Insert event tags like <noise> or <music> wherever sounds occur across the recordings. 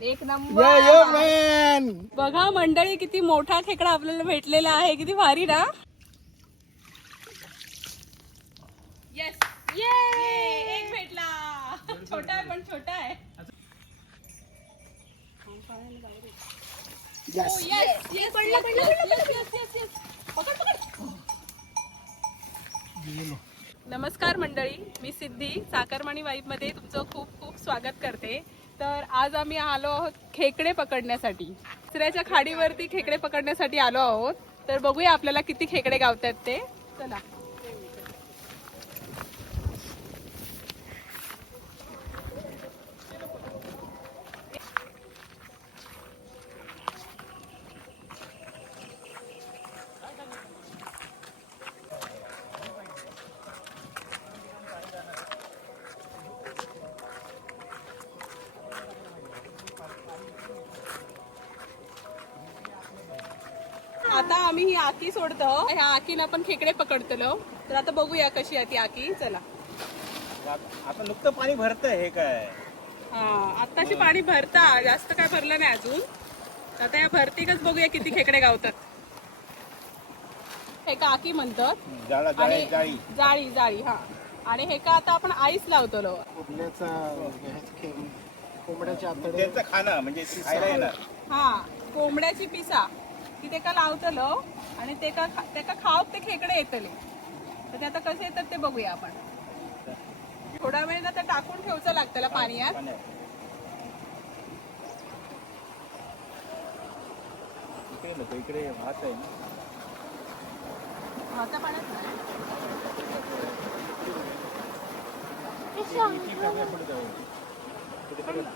एक नंबर. बघा मंडळी किती मोठा खेकडा आपल्याला भेटलेला आहे. किती भारी ना? ये एक भेटला. छोटा आहे पण छोटा आहे. नमस्कार मंडळी मी सिद्धी साकरमाणी वाईफमध्ये तुमचं खूप खूप स्वागत करते. तर आज आम्ही आलो आहोत खेकडे पकडण्यासाठी. दुसऱ्याच्या खाडीवरती खेकडे पकडण्यासाठी आलो आहोत. तर बघूया आपल्याला किती खेकडे गावतात ते. चला. आता आम्ही ही आकी सोडतो. ह्या आकीनं आपण खेकडे पकडतलो. तर आता बघूया कशी आहे ती आकी. चला. आता नुकतं पाणी भरतंय हे काय? हा आत्ताशी पाणी भरता. जास्त काय भरलं नाही अजून. आता या भरतीकच बघूया किती खेकडे गावतात. हे का आकी म्हणतात? जाळा जाळी जाळी. जाळी जाळी हा. आणि हे का आता आपण आईस लावतो कोंबड्याच्या आतडे. त्यांचं खाणं म्हणजे ती खायला येणार. हा कोंबड्याची पिसा. ती तेका लावतलो आणि तेका तेका खाऊक ते खेकडे येतले. तर ते आता कसे येतात ते बघूया आपण. थोडा वेळ ना ते टाकून ठेवचं लागतं पाण्यात. इकडे हात आहे हाता पाण्यात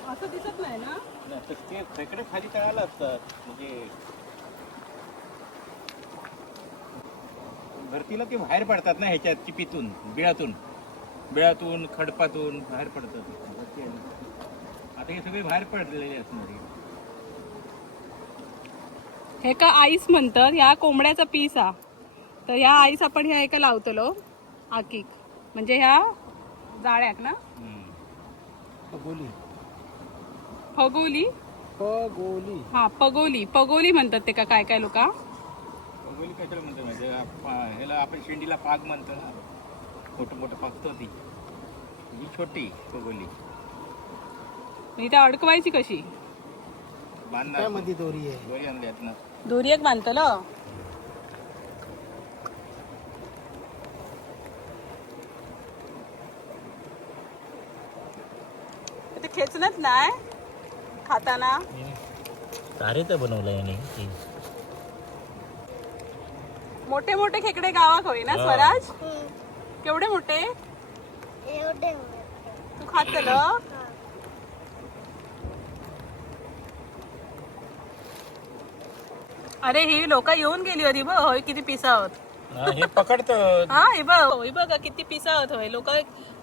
असं दिसत नाही ना. खेकडे खाली तळाला असतात. म्हणजे भरतीला ते बाहेर पडतात ना ह्याच्यात चिपीतून बिळातून. बिळातून खडपातून बाहेर पडतात. आता हे सगळे बाहेर पडलेले असणार. हे का आईस म्हणतात ह्या कोंबड्याचा पीस हा. तर ह्या आईस आपण ह्या एका लावतलो आकीक. म्हणजे ह्या जाळ्याक ना? हम्म. गोली फगोली? गोली हा पगोली. पगोली म्हणतात ते का काय काय लोक? कशाला म्हणतो म्हणजे ह्याला आपण शेंडीला पाग म्हणतो ना. मोठं मोठं पागतो ती ही छोटी पगोली म्हणजे त्या अडकवायची कशी? बांधणार मध्ये दोरी आहे. दोरी आणल्यात ना. दोरी एक बांधतलो ते खेचणच नाही. खाताना. तारे तर बनवलं याने. मोठे मोठे खेकडे गावाक होई ना स्वराज? केवढे मोठे? एवढे तू खातल अरे ही लोक येऊन गेली होती बघ होय किती पिसा आहोत हे पकडतो. हा हे बघ होय बघ किती पिसा आहोत होय. लोक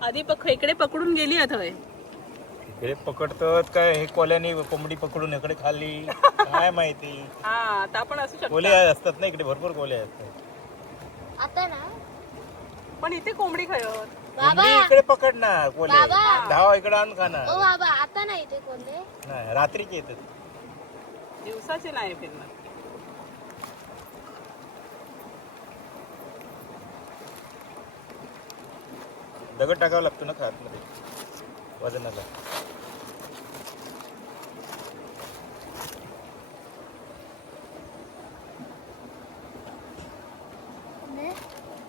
आधी खेकडे पकडून गेली आहेत होय. इकडे पकडतात काय? हे कोल्याने कोंबडी पकडून इकडे खाल्ली. काय माहिती? हा आता आपण असू शकतो. कोले असतात ना इकडे भरपूर कोले असतात. आता ना? पण इथे कोंबडी खयत कोंबडी इकडे पकड ना कोले. बाबा. धावा इकडे आण खाना ओ बाबा आता नाही ते नाही रात्रीचे येतात. दिवसाचे नाही फिरणार. दगड टाकावं लागतो ना खात मध्ये वजनाला.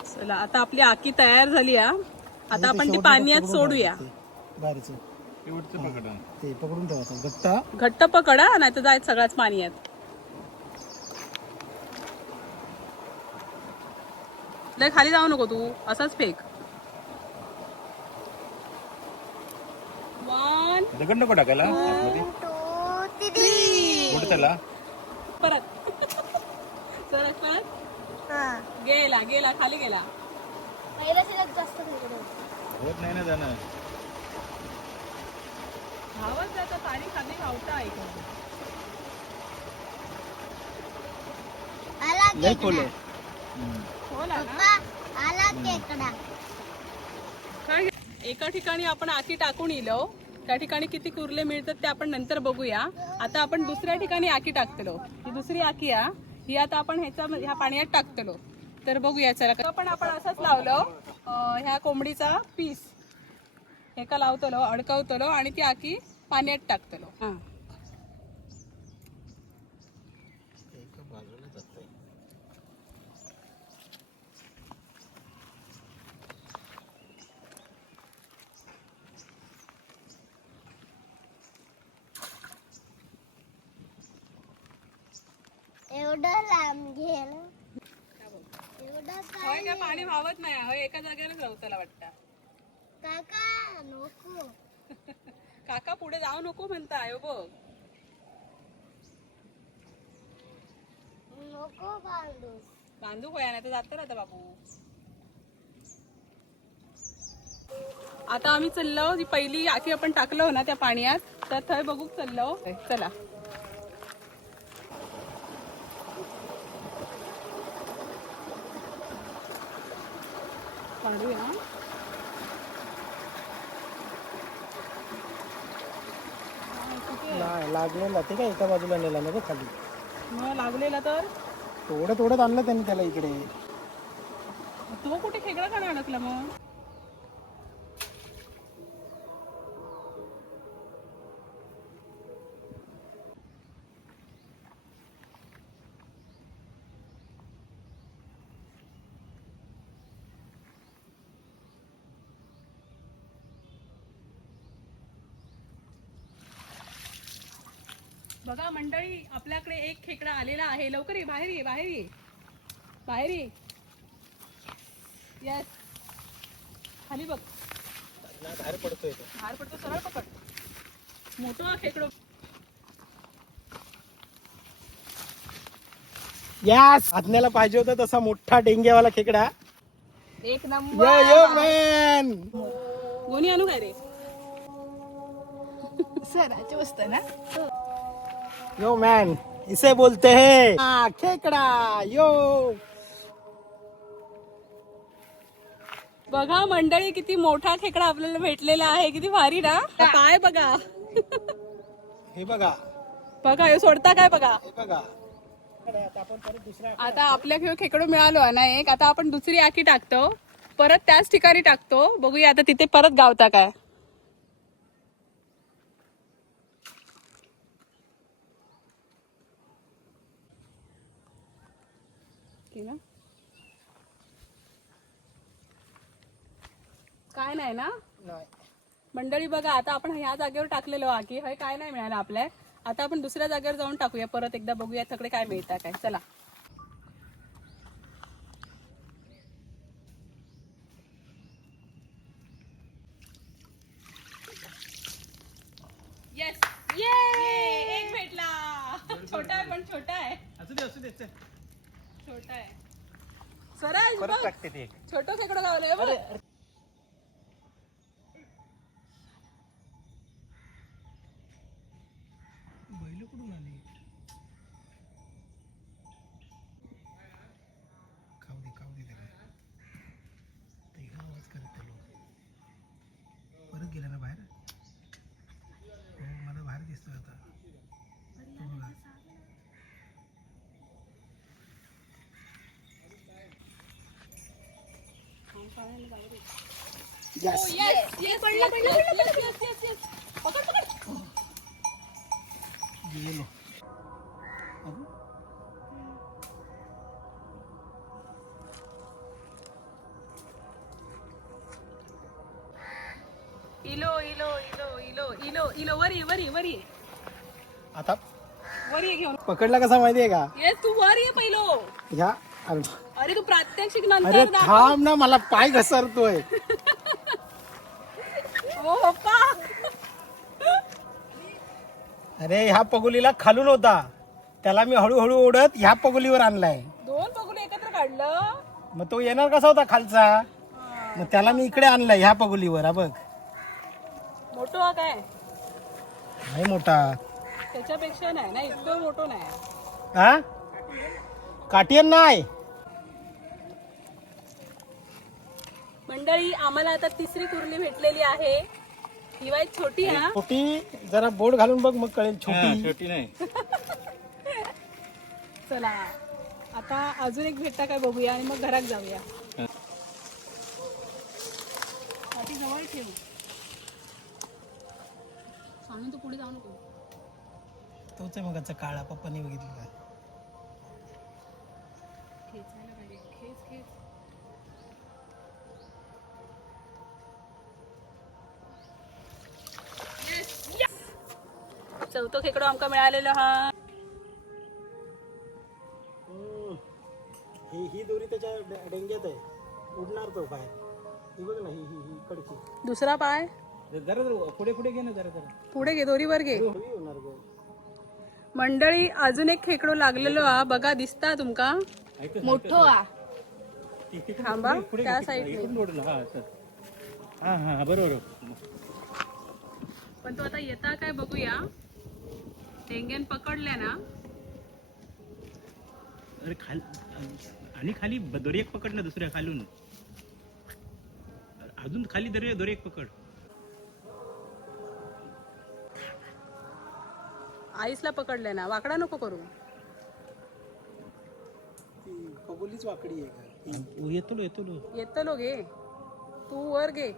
चला आता आपली आकी तयार झाली हा. आता आपण ती पाण्यात सोडूया. बारीचं. पकडा ते पकडून ठेवायचं गट्टा घट्ट पकडा नाही तर जायचं सगळाच पाण्यात लय खाली जाऊ नको तू असाच फेक. दगड नको टाकायला? आतमध्ये. कुठं त्याला परत. सरक परत. हा. गेला गेला खाली गेला. सगळ्यात जास्त होते. नाही ना जाणं. धावत जाता पाणी खाली ऐकून आला हो ना? पप्पा आला काय? एका ठिकाणी आपण आकी टाकून इलो. त्या ठिकाणी किती कुर्ले मिळतात ते आपण नंतर बघूया. आता आपण दुसऱ्या ठिकाणी आकी टाकतलो. ही दुसरी आकी आ ही आता आपण ह्याच्या ह्या पाण्यात टाकतलो. तर बघूया चला. पण आपण असंच लावलो. ह्या कोंबडीचा पीस. एका लावतलो अडकवतलो आणि ती आकी पाण्यात टाकतलो. हा. एवढं लांब घे ना एवढं होय काय काय पाणी व्हावत नाही होय एका जागेवरच लावतला वाटतं. काका नको. <laughs> काका पुढे जाऊ नको म्हणताय हो बघ. नको बांधूस बांधू होया नाही तर जातो आता बाबू. आता आम्ही चाललो जी पहिली आखी आपण टाकलो ना त्या पाण्यात तर थंय बघू चाललो. चला. काढूया नाही लागलेला. ते काय एका बाजूला नेला ना ग खाली. मग लागलेला तर? थोडं थोडं आणलं त्यांनी त्याला इकडे. तो कुठे खेकडा का नाही अडकला मग? बघा मंडळी आपल्याकडे एक खेकडा आलेला आहे. लवकर ये बाहेर ये बाहेर ये. बाहेर ये. येस खाली बघ. बाहेर पडतोय. बाहेर पडतो सरळ पकड. मोठं हा खेकडो. यास आज्ञाला पाहिजे होता तसा मोठा डेंग्यावाला खेकडा. एक नंबर. यो मॅन गोणी आणू काय रे? सराची वस्त ना? यो मैन इसे बोलते हैं। हाँ, खेकड़ा यो। बघा मंडळी किती मोठा खेकडा आपल्याला भेटलेला आहे. किती भारी ना? काय बघा. हे बघा. बघा ह्यो सोडता काय बघा? हे बघा. आता आपण परत दुसऱ्या आता आपल्या घेऊ खेकडो मिळालो ना एक. आता आपण दुसरी आकी टाकतो. परत त्याच ठिकाणी टाकतो. बघूया आता तिथे परत गावता काय. ठीक ना? काय नाही ना? नाही. मंडळी बघा आता आपण ह्या जागेवर टाकलेलो आकी हय काय नाही मिळालं आपल्या. आता आपण दुसऱ्या जागेवर जाऊन टाकूया परत एकदा बघूया तिकडे काय मिळतं काय. चला. येस ये एक भेटला. छोटा आहे पण छोटा आहे. असू दे असू दे. छोटा आहे. सरळ छोटं खेकडं गावलंय बघ. Yes. येस येस पडला पडला येस येस येस येस पकड पकड. गेलो. इलो इलो इलो इलो इलो इलो वरी वरी वरी. आता? वरी घेऊन. पकडला कसा माहितीये का? येस तू वर ये पहिलो. ह्या अरे प्रात्यक्षिक अरे नंतर दाखव. थांब ना मला पाय घसरतोय. ओ पप्पा. अरे ह्या पगोलीला खालून होता. त्याला मी हळूहळू ओढत ह्या पगोलीवर आणलाय. दोन पगुले एकत्र काढलं? मग तो येणार कसा होता खालचा? मग त्याला मी इकडे आणलाय ह्या पगोलीवर. हा बघ. मोठो हा काय? नाही मोठा. त्याच्यापेक्षा नाही ना इतकं मोठं नाही. हा? काटियन नाही. मंडळी आम्हाला आता तिसरी कुर्ली भेटलेली आहे. ही वाईट छोटी आहे ना छोटी? जरा बोट घालून बघ मग कळेल हा, छोटी. छोटी नाही. <laughs> चला आता अजून एक भेटता काय बघूया आणि मग घरात जाऊया. हा. पाठी जवळ ठेव. सांगून तू पुढे जाऊ नको. तोच आहे मग काळा पप्पानी बघितलं चौथं खेकडो आमका मिळालेलो हा. ही ही दोरी त्याच्या डेंग्यात आहे. उडणार तो बाहेर ही बघ ना ही ही ही कडची दुसरा पाय? जरा जरा पुढे पुढे घे ना जरा जरा. पुढे घे दोरीवर घे. हवी होणार गं. मंडळी अजून एक खेकडो लागलेलो हा. बघा दिसता तुमका? ऐकतोस, मोठो हा? थांबा त्या साईडने. इकडून हा असं. हा हा हा, बरोबर. पण तो आता येता काय बघूया. टेंग्यान पकडल्या ना अरे खाल आणि खाली दोरी एक पकड ना दुसऱ्या खालून अजून खाली दोरी दोरी एक पकड आईसला पकडल्या ना वाकडा नको करू ती कबुलीच वाकडी आहे का येतो लो, येतो लो. येतो लो घे तू वर घे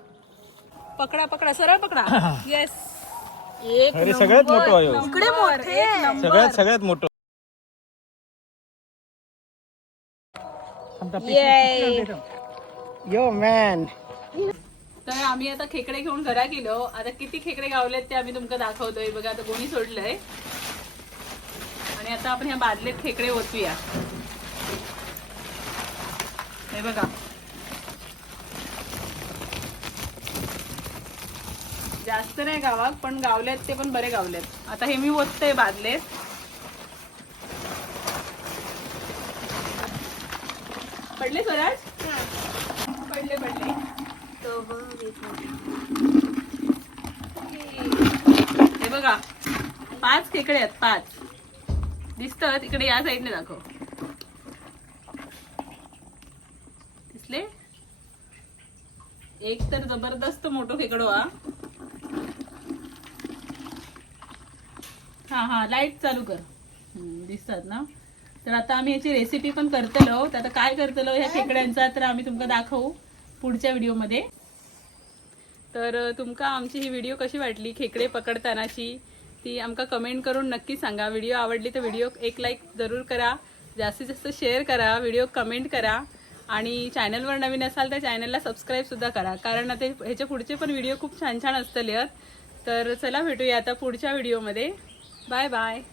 पकडा पकडा सरळ पकडा येस एक अरे सगळ्यात मोठं आहे हो. इकडे मोठे. सगळ्यात सगळ्यात मोठं. यो मॅन तर आम्ही आता खेकडे घेऊन घरा गेलो. आता किती खेकडे गावलेत ते आम्ही तुमका दाखवतोय. बघा आता कोणी सोडलंय. आणि आता आपण ह्या बादलेत खेकडे ओतूया. हे बघा. जास्त नाही गावात पण गावलेत ते पण बरे गावलेत आता हे मी ओतते बादलेत. पडले स्वराज? पडले पडले. हे बघा पाच खेकडे आहेत पाच. दिसत तिकडे या साईडने दाखव. दिसले? एक तर जबरदस्त मोठो खेकडो हा. हा हा लाइट चालू कर. दिसतात ना? तर आता आम्ही याची रेसिपी पण करतलो तर आता काय करतलो ह्या खेकड्यांचा तर आम्ही तुमका दाखवू पुढच्या व्हिडिओमध्ये. तर तुमका आमची ही व्हिडिओ कशी वाटली? खेकडे पकडतानाची ती आमका कमेंट करून नक्की सांगा. व्हिडिओ आवडली तर व्हिडिओ एक लाईक जरूर करा. जास्तीत जास्त शेअर करा. व्हिडिओ कमेंट करा. आणि चॅनलवर नवीन असाल तर चॅनलला सबस्क्राईब सुद्धा करा. कारण आता हे- ह्याचे पुढचे पण व्हिडिओ खूप छान छान असतले आहेत तर चला भेटूया आता पुढच्या व्हिडिओमध्ये Bye bye.